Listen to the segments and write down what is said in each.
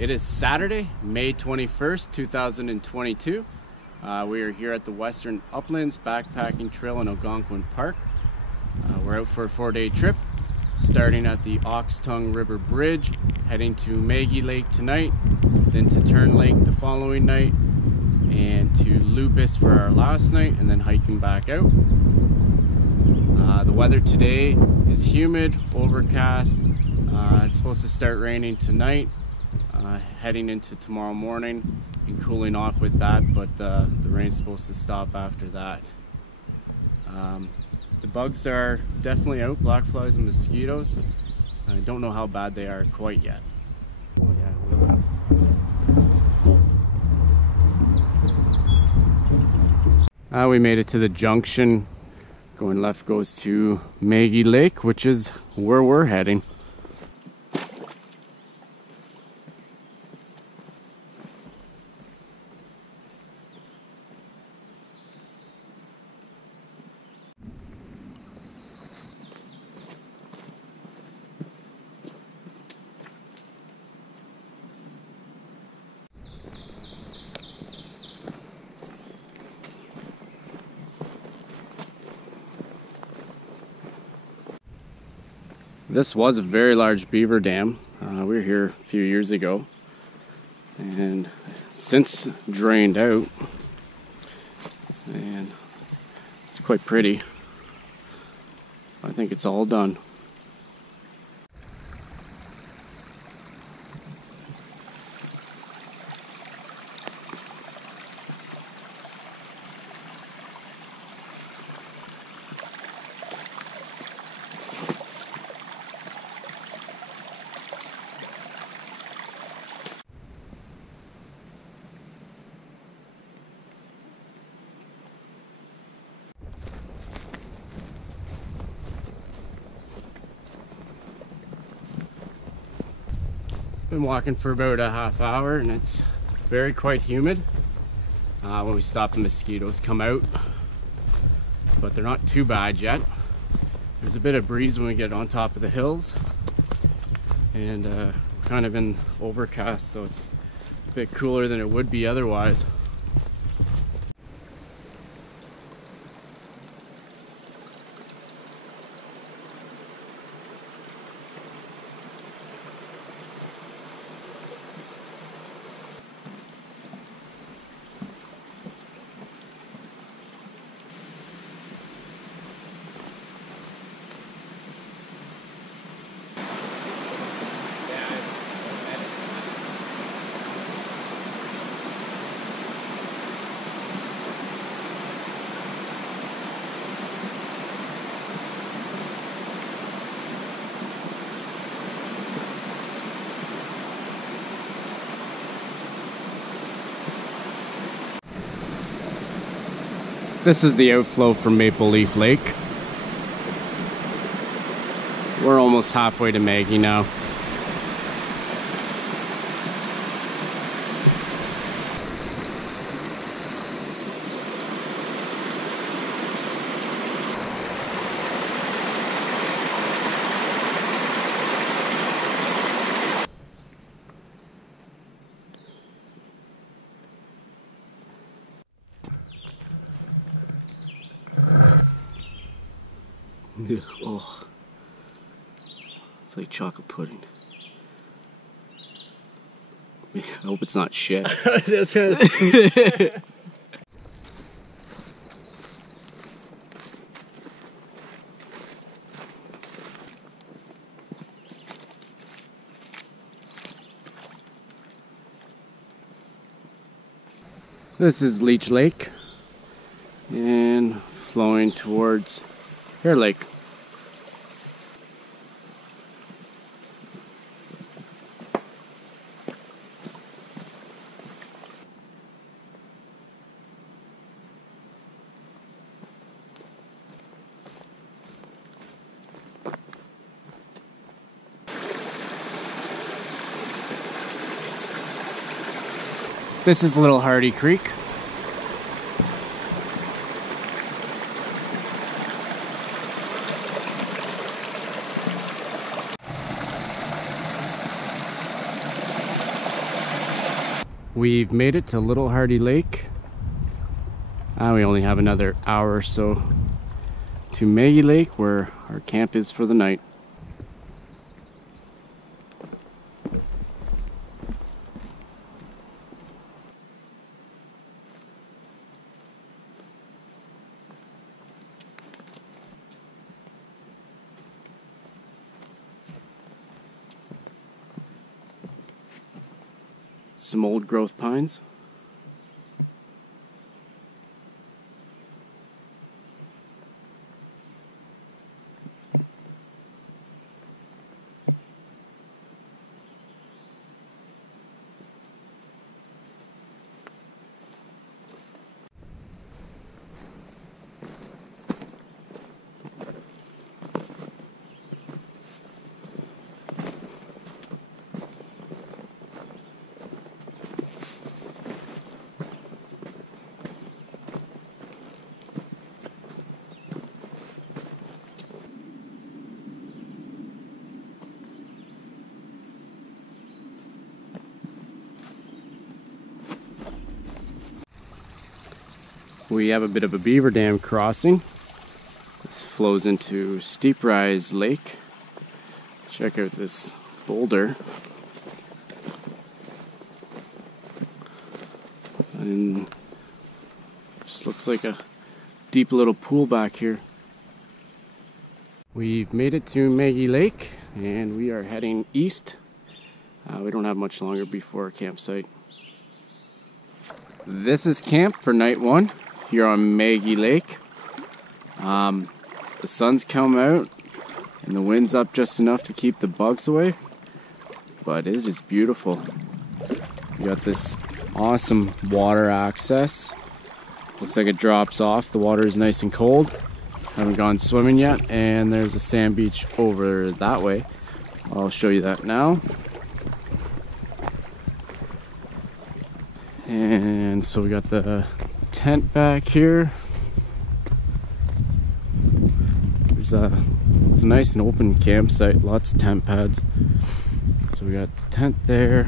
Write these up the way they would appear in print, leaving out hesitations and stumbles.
It is Saturday, May 21st, 2022. We are here at the Western Uplands backpacking trail in Algonquin Park. We're out for a 4-day trip, starting at the Ox Tongue River Bridge, heading to Maggie Lake tonight, then to Tern Lake the following night, and to Lupus for our last night, and then hiking back out. The weather today is humid, overcast. It's supposed to start raining tonight, heading into tomorrow morning and cooling off with that, but the rain's supposed to stop after that. The bugs are definitely out, black flies and mosquitoes. I don't know how bad they are quite yet. Oh yeah, we made it to the junction. Going left goes to Maggie Lake, which is where we're heading. This was a very large beaver dam. We were here a few years ago and since drained out, and it's quite pretty. I think it's all done. Been walking for about a half hour and it's quite humid. When we stop, the mosquitoes come out, but they're not too bad yet. There's a bit of breeze when we get on top of the hills, and we're kind of in overcast, so it's a bit cooler than it would be otherwise. This is the outflow from Maple Leaf Lake. We're almost halfway to Maggie now. Oh, it's like chocolate pudding. I hope it's not shit. This is Leech Lake and flowing towards Tern Lake. This is Little Hardy Creek. We've made it to Little Hardy Lake. We only have another hour or so to Maggie Lake, where our camp is for the night. Some old growth pines. We have a bit of a beaver dam crossing. This flows into Steep Rise Lake. Check out this boulder. And just looks like a deep little pool back here. We've made it to Maggie Lake and we are heading east. We don't have much longer before our campsite. This is camp for night one here on Maggie Lake. The sun's come out and the wind's up just enough to keep the bugs away, but it is beautiful. We got this awesome water access. Looks like it drops off. The water is nice and cold. Haven't gone swimming yet, and there's a sand beach over that way. I'll show you that now. And so we got the tent back here. It's a nice and open campsite, lots of tent pads. So we got the tent there,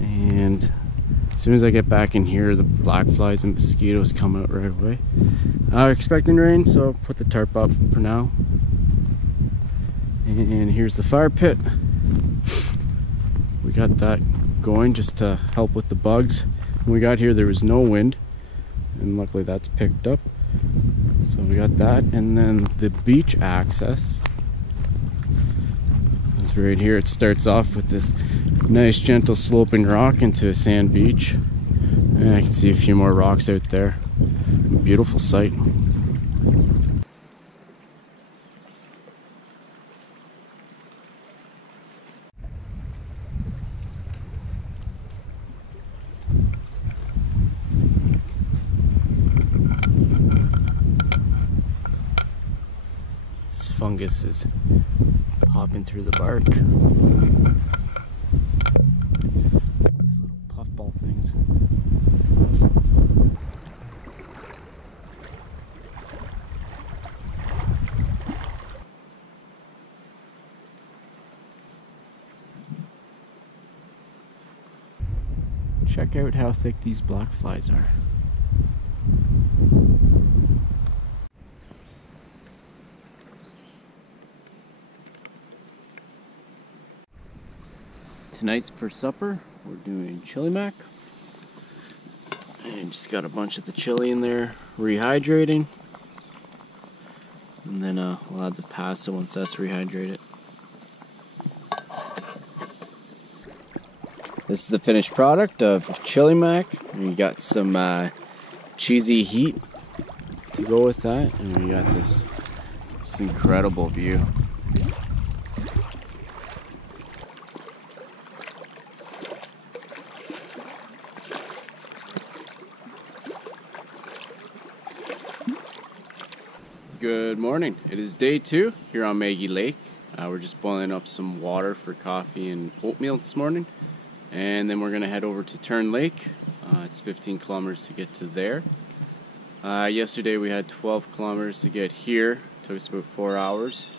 and as soon as I get back in here, the black flies and mosquitoes come out right away. Expecting rain, so I'll put the tarp up for now. And here's the fire pit. We got that going just to help with the bugs. When we got here, there was no wind, and luckily that's picked up. So we got that, and then the beach access is right here. It starts off with this nice gentle sloping rock into a sand beach, and I can see a few more rocks out there. Beautiful sight. This fungus is popping through the bark. These little puffball things. Check out how thick these black flies are. Tonight for supper, we're doing chili mac. And just got a bunch of the chili in there, rehydrating. And then we'll add the pasta once that's rehydrated. This is the finished product of chili mac. And you got some cheesy heat to go with that. And we got this incredible view. Good morning. It is day 2 here on Maggie Lake. We're just boiling up some water for coffee and oatmeal this morning, and then we're going to head over to Tern Lake. It's 15 kilometers to get to there. Yesterday we had 12 kilometers to get here. It took us about 4 hours,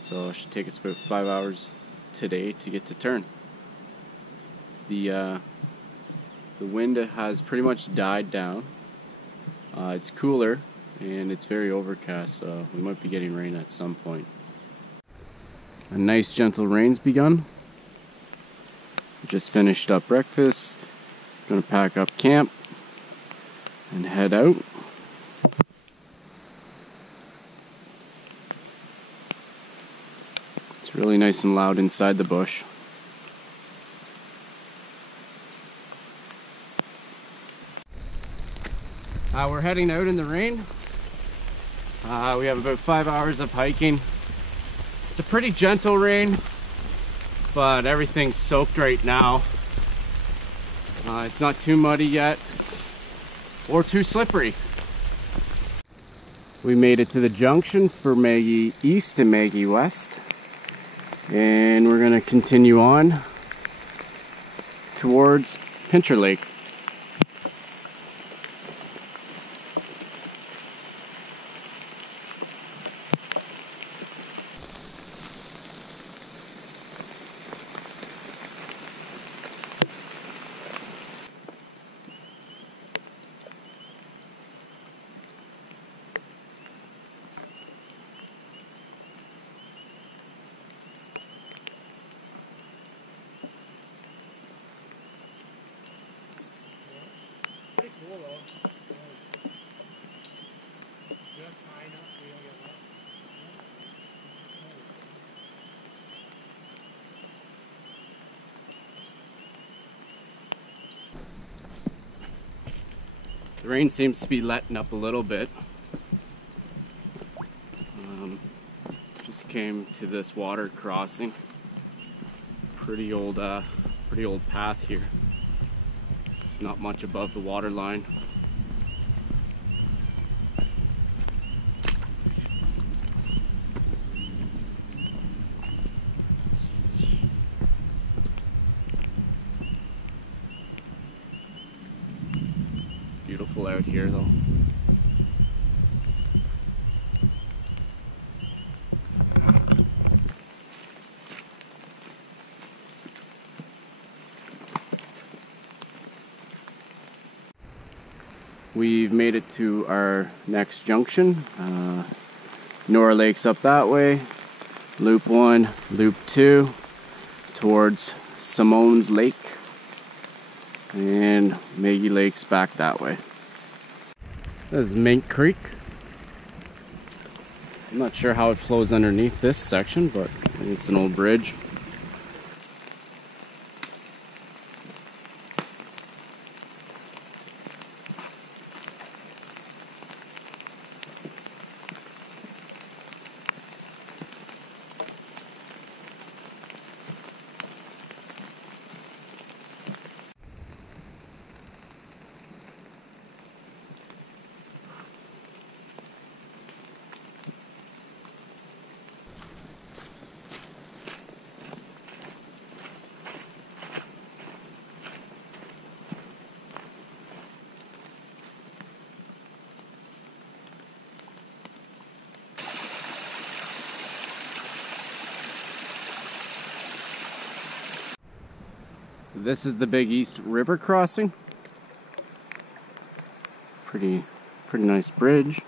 so it should take us about 5 hours today to get to Tern. The The wind has pretty much died down. It's cooler and it's very overcast, so we might be getting rain at some point. A nice gentle rain's begun. Just finished up breakfast. Gonna pack up camp and head out. It's really nice and loud inside the bush. We're heading out in the rain. We have about 5 hours of hiking. It's a pretty gentle rain, but everything's soaked right now. It's not too muddy yet or too slippery. We made it to the junction for Maggie East and Maggie West, and we're going to continue on towards Tern Lake. The rain seems to be letting up a little bit. Just came to this water crossing. Pretty old path here. It's not much above the water line. Beautiful out here though. We've made it to our next junction. Nora Lake's up that way. Loop 1, Loop 2 towards Simone's Lake. And Maggie Lake's back that way. This is Mink Creek. I'm not sure how it flows underneath this section, but it's an old bridge. This is the Big East River crossing. Pretty nice bridge.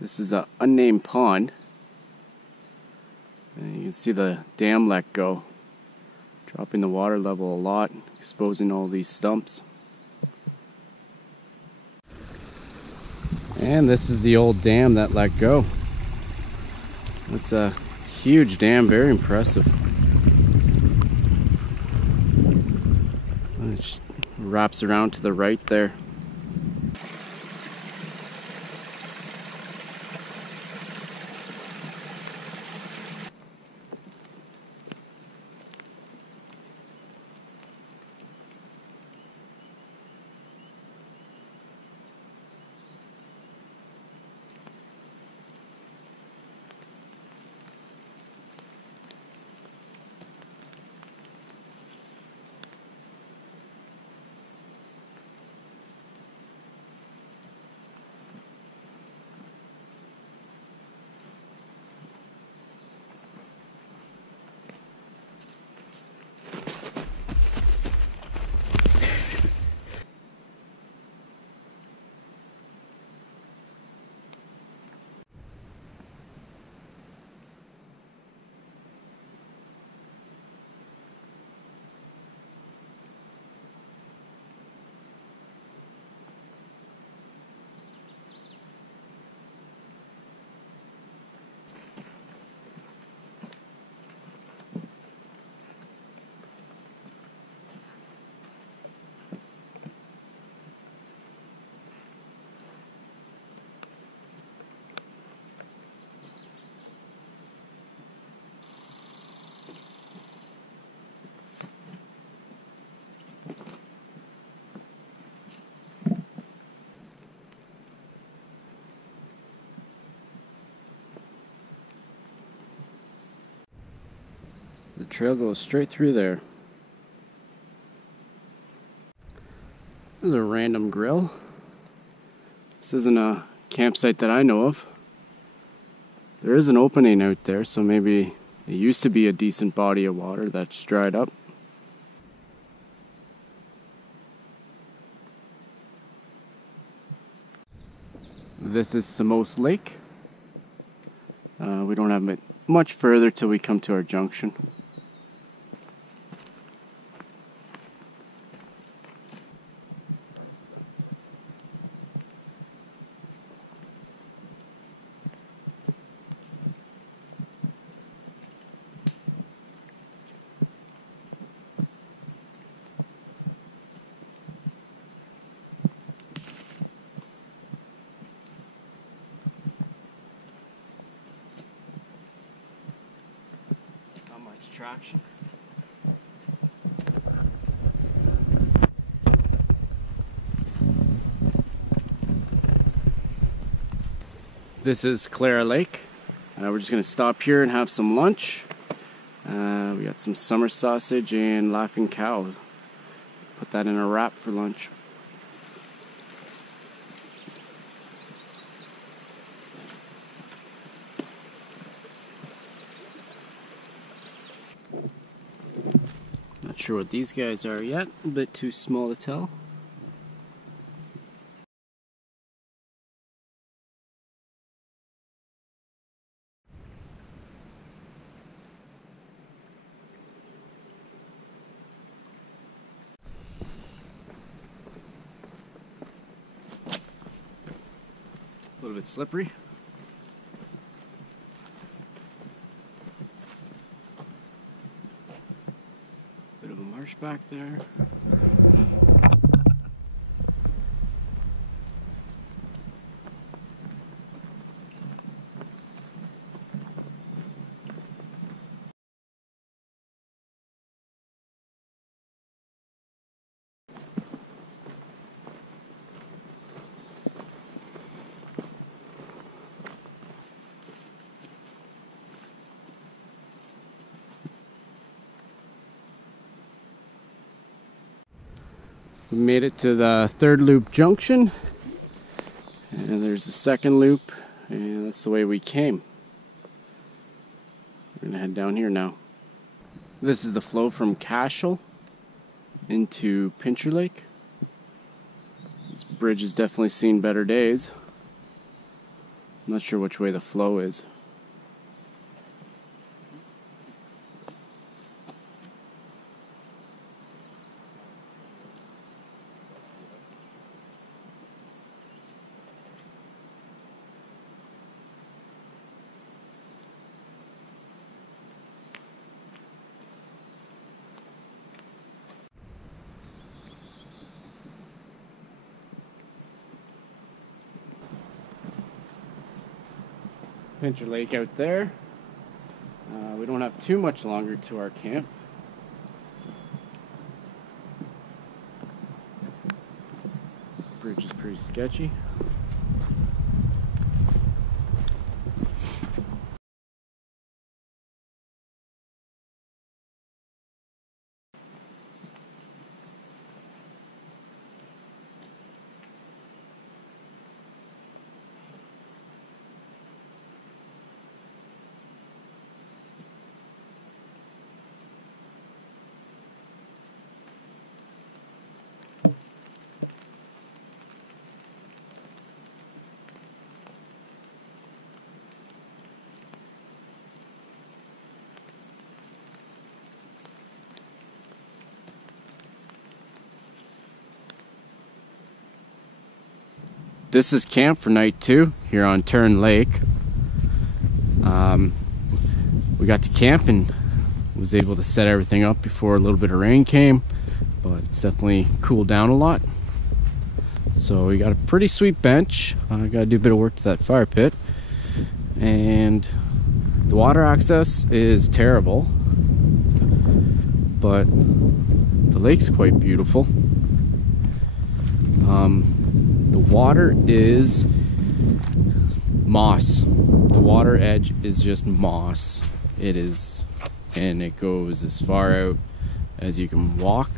This is an unnamed pond. And you can see the dam let go, dropping the water level a lot, exposing all these stumps. And this is the old dam that let go. It's a huge dam, very impressive. It wraps around to the right there. The trail goes straight through there. There's a random grill. This isn't a campsite that I know of. There is an opening out there, so maybe it used to be a decent body of water that's dried up. This is Lupus Lake. We don't have it much further till we come to our junction. Traction. This is Tern Lake. We're just going to stop here and have some lunch. We got some summer sausage and laughing cow. Put that in a wrap for lunch. Not sure what these guys are yet, a bit too small to tell. A little bit slippery. Bit of a marsh back there. We made it to the third loop junction, and there's the second loop, and that's the way we came. We're gonna head down here now. This is the flow from Cashel into Tern Lake. This bridge has definitely seen better days. I'm not sure which way the flow is. Pincher Lake out there. We don't have too much longer to our camp. This bridge is pretty sketchy. This is camp for night 2 here on Tern Lake. We got to camp and was able to set everything up before a little bit of rain came, but it's definitely cooled down a lot. So we got a pretty sweet bench. I got to do a bit of work to that fire pit, and the water access is terrible, but the lake's quite beautiful. The water is moss. The water edge is just moss. It is, and it goes as far out as you can walk.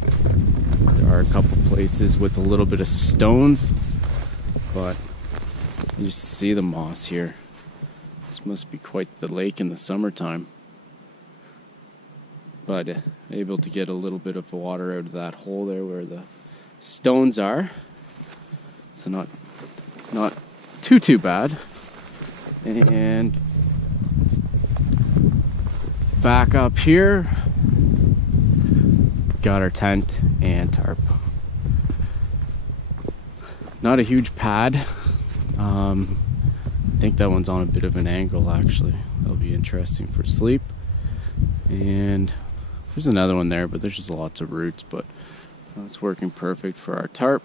There are a couple places with a little bit of stones, but you just see the moss here. This must be quite the lake in the summertime. But able to get a little bit of water out of that hole there where the stones are. So not too bad. And back up here, got our tent and tarp. Not a huge pad. I think that one's on a bit of an angle actually. That'll be interesting for sleep. And there's another one there, but there's just lots of roots, but it's working perfect for our tarp.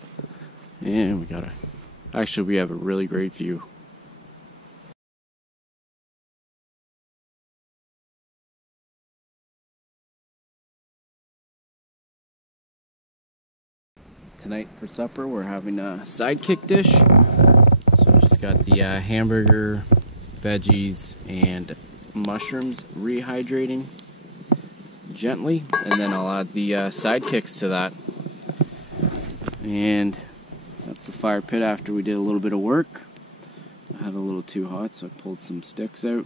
And we have a really great view. Tonight for supper we're having a sidekick dish. So we just got the hamburger, veggies, and mushrooms rehydrating gently, and then I'll add the sidekicks to that. And that's the fire pit after we did a little bit of work. I had a little too hot, so I pulled some sticks out.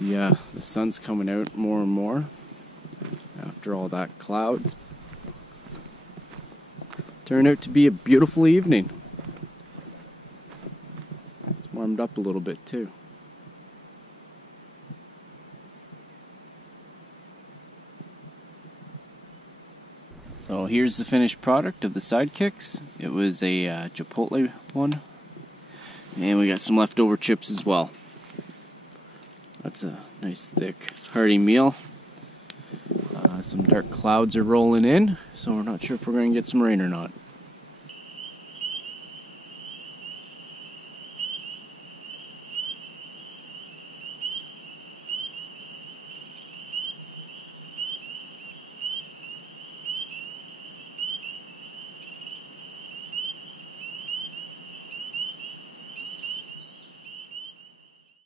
Yeah, the sun's coming out more and more after all that cloud. Turned out to be a beautiful evening. It's warmed up a little bit too. So here's the finished product of the sidekicks. It was a Chipotle one, and we got some leftover chips as well. That's a nice thick hearty meal. Some dark clouds are rolling in, so we're not sure if we're going to get some rain or not.